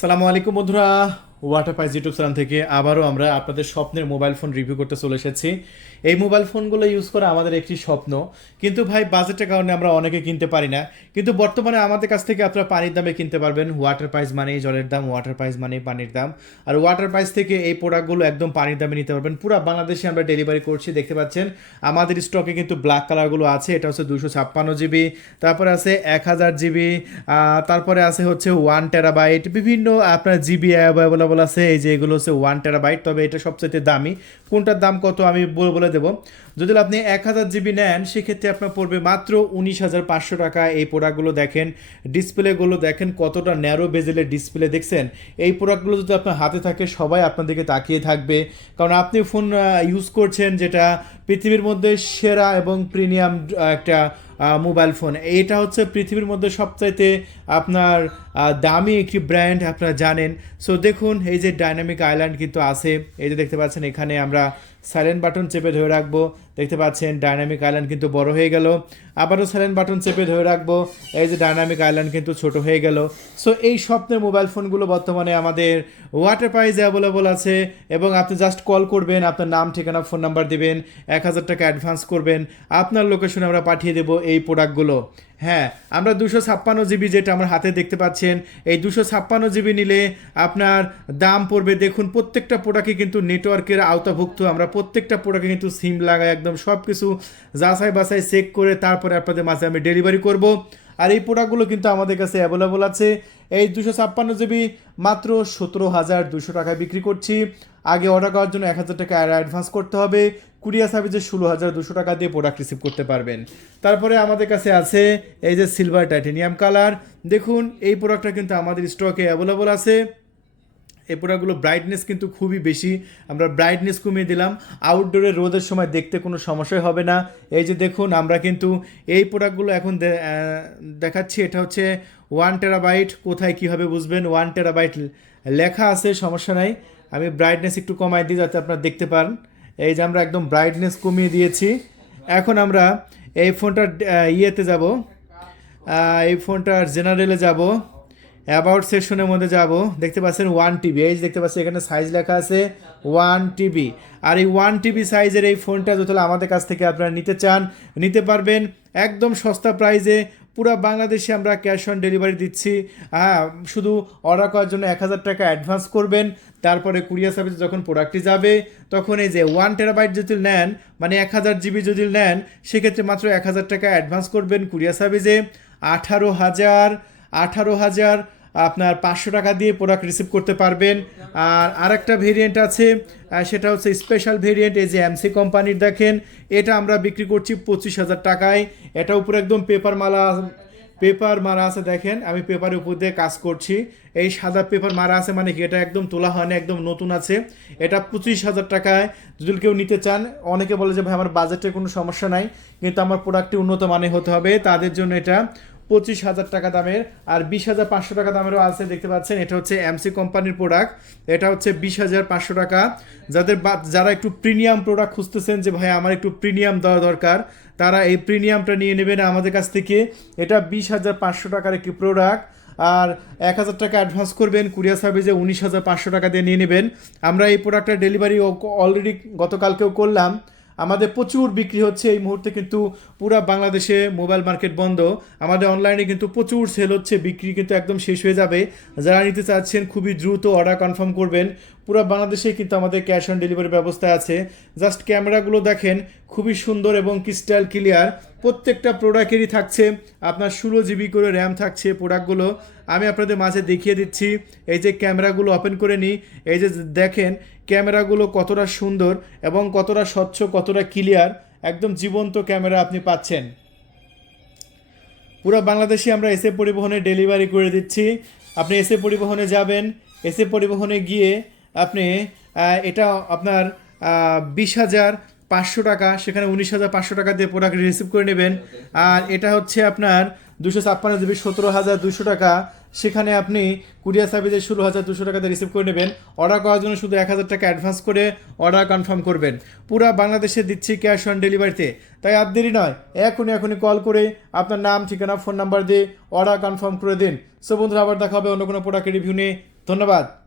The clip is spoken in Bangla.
সালামু আলাইকুম বন্ধুরা, ওয়াটারপাইস ইউটিউব চ্যানেল থেকে আবারও আমরা আপনাদের স্বপ্নের মোবাইল ফোন রিভিউ করতে চলে এসেছি। এই মোবাইল ফোনগুলো ইউজ করা আমাদের একটি স্বপ্ন, কিন্তু ভাই বাজেটের কারণে আমরা অনেকে কিনতে পারি না। কিন্তু বর্তমানে আমাদের কাছ থেকে আপনারা পানির দামে কিনতে পারবেন। ওয়াটার প্রাইস মানেই জলের দাম, ওয়াটার প্রাইস মানেই পানির দাম। আর ওয়াটার প্রাইস থেকে এই প্রোডাক্টগুলো একদম পানির দামে নিতে পারবেন। পুরো বাংলাদেশে আমরা ডেলিভারি করছি। দেখতে পাচ্ছেন আমাদের স্টকে কিন্তু ব্ল্যাক কালারগুলো আছে। এটা হচ্ছে 256 জিবি, তারপরে আছে 1000 জিবি, তারপরে আছে হচ্ছে 1 টেরাবাইট, বিভিন্ন আপনার জিবি অ্যাভেলেবল আছে। এই যে এগুলো হচ্ছে 1 টেরাবাইট, তবে এটা সবচেয়ে দামি। কোনটার দাম কত আমি বলে দেবো। যদি আপনি 1000 জিবি নেন সেক্ষেত্রে আপনার পড়বে মাত্র 19,500 টাকা। এই প্রোডাক্টগুলো দেখেন, ডিসপ্লেগুলো দেখেন কতটা ন্যারো বেজেলের ডিসপ্লে দেখছেন। এই প্রোডাক্টগুলো যদি আপনার হাতে থাকে সবাই আপনার দিকে তাকিয়ে থাকবে, কারণ আপনি ফোন ইউজ করছেন যেটা পৃথিবীর মধ্যে সেরা এবং প্রিমিয়াম একটা মোবাইল ফোন। এটা হচ্ছে পৃথিবীর মধ্যে সবচাইতে আপনার দামি একটি ব্র্যান্ড, আপনারা জানেন। সো দেখুন এই যে ডাইনামিক আইল্যান্ড কিন্তু আছে। এই যে দেখতে পাচ্ছেন এখানে আমরা সাইলেন্ট বাটন চেপে ধরে রাখবো। দেখতে পাচ্ছেন ডাইনামিক আইল্যান্ড কিন্তু বড় হয়ে গেল। আবারও সাইলেন্ট বাটন চেপে ধরে রাখবো। এই যে ডাইনামিক আইল্যান্ড কিন্তু ছোট হয়ে গেল। সো এই স্বপ্নের মোবাইল ফোনগুলো বর্তমানে আমাদের ওয়াটার প্রাইস অ্যাভেলেবল আছে, এবং আপনি জাস্ট কল করবেন, আপনার নাম ঠিকানা ফোন নাম্বার দিবেন, 1000 টাকা অ্যাডভান্স করবেন, আপনার লোকেশনে আমরা পাঠিয়ে দেবো এই প্রোডাক্টগুলো। হ্যাঁ, আমরা 256 জিবি যেটা আমার হাতে দেখতে পাচ্ছেন, এই 256 জিবি নিলে আপনার দাম পড়বে, দেখুন প্রত্যেকটা প্রোডাক্টে কিন্তু নেটওয়ার্কের আওতাভুক্ত। আমরা প্রত্যেকটা প্রোডাক্টে কিন্তু সিম লাগাই, একদম সব কিছু যাচাই বাছাই চেক করে তারপরে আপনাদের মাঝে আমি ডেলিভারি করব। আর এই প্রোডাক্টগুলো কিন্তু আমাদের কাছে অ্যাভেলেবল আছে। এই 256 জিবি মাত্র 17,200 টাকায় বিক্রি করছি। আগে অর্ডার করার জন্য 1000 টাকা অ্যাডভান্স করতে হবে। কুরিয়ার সার্ভিসে 16,200 টাকা দিয়ে প্রোডাক্ট রিসিভ করতে পারবেন। তারপরে আমাদের কাছে আছে এই যে সিলভার টাইটেনিয়াম কালার। দেখুন এই প্রোডাক্টটা কিন্তু আমাদের স্টকে অ্যাভেলেবল আছে। এই প্রোডাক্টগুলো ব্রাইটনেস কিন্তু খুবই বেশি, আমরা ব্রাইটনেস কমিয়ে দিলাম। আউটডোরে রোদের সময় দেখতে কোনো সমস্যাই হবে না। এই যে দেখুন আমরা কিন্তু এই প্রোডাক্টগুলো এখন দেখাচ্ছি। এটা হচ্ছে 1 টেরাবাইট। কোথায় কীভাবে বুঝবেন? 1 টেরাবাইট লেখা আছে, সমস্যা নাই। আমি ব্রাইটনেস একটু কমাই দিই যাতে আপনারা দেখতে পান। এই যে আমরা একদম ব্রাইটনেস কমিয়ে দিয়েছি। এখন আমরা এই ফোনটার ইয়েতে যাব, এই ফোনটার জেনারেলে যাব, অ্যাবাউট সেকশনের মধ্যে যাব। দেখতে পাচ্ছেন 1 TB, এই যে দেখতে পাচ্ছেন এখানে সাইজ লেখা আছে 1 TB। আর এই 1 TB সাইজের এই ফোনটা যদি আমাদের কাছ থেকে আপনারা নিতে চান নিতে পারবেন একদম সস্তা প্রাইসে। পুরো বাংলাদেশে আমরা ক্যাশ অন ডেলিভারি দিচ্ছি। হ্যাঁ, শুধু অর্ডার করার জন্য 1000 টাকা অ্যাডভান্স করবেন। তারপরে কুরিয়ার সার্ভিসে যখন প্রোডাক্টটি যাবে তখন এই যে 1 টেরাবাইট যদি নেন, মানে 1000 জিবি যদি নেন, সেক্ষেত্রে মাত্র 1000 টাকা অ্যাডভান্স করবেন কুরিয়ার সার্ভিসে। 18,000 আপনার 500 টাকা দিয়ে প্রোডাক্ট রিসিভ করতে পারবেন। আর আরেকটা ভেরিয়েন্ট আছে, সেটা হচ্ছে স্পেশাল ভেরিয়েন্ট। এই যে এমসি কোম্পানির দেখেন, এটা আমরা বিক্রি করছি 25,000 টাকায়। এটা উপরে একদম পেপার মারা আছে, দেখেন আমি পেপারের উপর দিয়ে কাজ করছি। এই সাদা পেপার মারা আছে মানে কি এটা একদম তোলা হয়নি, একদম নতুন আছে। এটা 25,000 টাকায় যদি কেউ নিতে চান। অনেকে বলে যে ভাই আমার বাজেটের কোনো সমস্যা নাই, কিন্তু আমার প্রোডাক্টটি উন্নত মানের হতে হবে, তাদের জন্য এটা 25,000 টাকা দামের। আর 20,500 টাকা দামেরও আছে, দেখতে পাচ্ছেন এটা হচ্ছে এমসি কোম্পানির প্রোডাক্ট। এটা হচ্ছে 20,500 টাকা। যারা একটু প্রিমিয়াম প্রোডাক্ট খুঁজতেছেন যে ভাই আমার একটু প্রিমিয়াম দেওয়া দরকার, তারা এই প্রিমিয়ামটা নিয়ে নেবেন আমাদের কাছ থেকে। এটা 20,500 টাকার একটি প্রোডাক্ট। আর 1000 টাকা অ্যাডভান্স করবেন, কুরিয়ার সার্ভিসে 19,500 টাকা দিয়ে নিয়ে নেবেন। আমরা এই প্রোডাক্টের ডেলিভারি অলরেডি গতকালকেও করলাম। আমাদের প্রচুর বিক্রি হচ্ছে এই মুহূর্তে, কিন্তু পুরো বাংলাদেশে মোবাইল মার্কেট বন্ধ। আমাদের অনলাইনে কিন্তু প্রচুর সেল হচ্ছে, বিক্রি কিন্তু একদম শেষ হয়ে যাবে। যারা নিতে চাচ্ছেন খুবই দ্রুত অর্ডার কনফার্ম করবেন। পুরো বাংলাদেশে কিন্তু আমাদের ক্যাশ অন ডেলিভারি ব্যবস্থা আছে। জাস্ট ক্যামেরাগুলো দেখেন, খুবই সুন্দর এবং ক্রিস্টাল ক্লিয়ার। প্রত্যেকটা প্রোডাক্টেরই থাকছে আপনার 16 জিবি করে র্যাম থাকছে প্রোডাক্টগুলো। আমি আপনাদের মাঝে দেখিয়ে দিচ্ছি। এই যে ক্যামেরাগুলো ওপেন করে নিই, এই যে দেখেন ক্যামেরাগুলো কতটা সুন্দর এবং কতটা স্বচ্ছ, কতটা ক্লিয়ার, একদম জীবন্ত ক্যামেরা আপনি পাচ্ছেন। পুরো বাংলাদেশে আমরা এসএ পরিবহনে ডেলিভারি করে দিচ্ছি। আপনি এসএ পরিবহনে যাবেন, এসএ পরিবহনে গিয়ে আপনি এটা আপনার 20,500 টাকা, সেখানে 19,500 টাকা দিয়ে প্রোডাক্ট রিসিভ করে নেবেন। আর এটা হচ্ছে আপনার 256 জিবি 17,200 টাকা, সেখানে আপনি কুরিয়ার সার্ভিসে 16,200 টাকাতে রিসিভ করে নেবেন। অর্ডার করার জন্য শুধু 1000 টাকা অ্যাডভান্স করে অর্ডার কনফার্ম করবেন। পুরো বাংলাদেশে দিচ্ছি ক্যাশ অন ডেলিভারিতে, তাই আর দেরি নয়, এখনই কল করে আপনার নাম ঠিকানা ফোন নাম্বার দিয়ে অর্ডার কনফার্ম করে দিন। সো বন্ধুরা, আবার দেখা হবে অন্য কোনো প্রোডাক্টের রিভিউ নিয়ে। ধন্যবাদ।